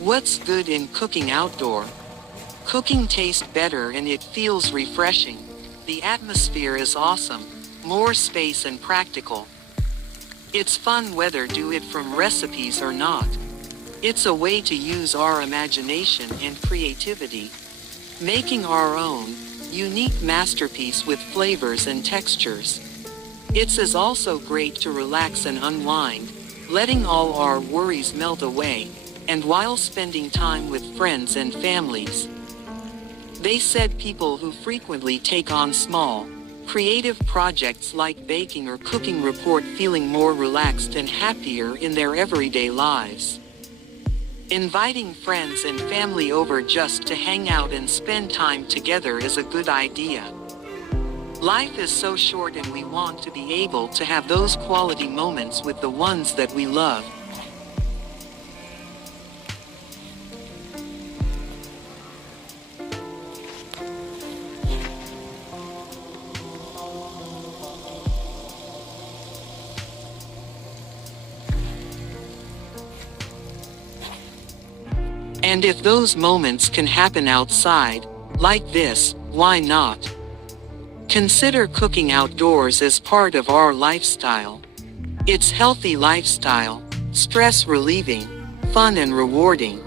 What's good in cooking outdoor? Cooking tastes better and it feels refreshing. The atmosphere is awesome, more space and practical. It's fun whether do it from recipes or not. It's a way to use our imagination and creativity, making our own, unique masterpiece with flavors and textures. It's also great to relax and unwind, letting all our worries melt away, and while spending time with friends and families. They said people who frequently take on small, creative projects like baking or cooking report feeling more relaxed and happier in their everyday lives. Inviting friends and family over just to hang out and spend time together is a good idea. Life is so short and we want to be able to have those quality moments with the ones that we love. And if those moments can happen outside, like this, why not? Consider cooking outdoors as part of our lifestyle. It's healthy lifestyle, stress relieving, fun and rewarding.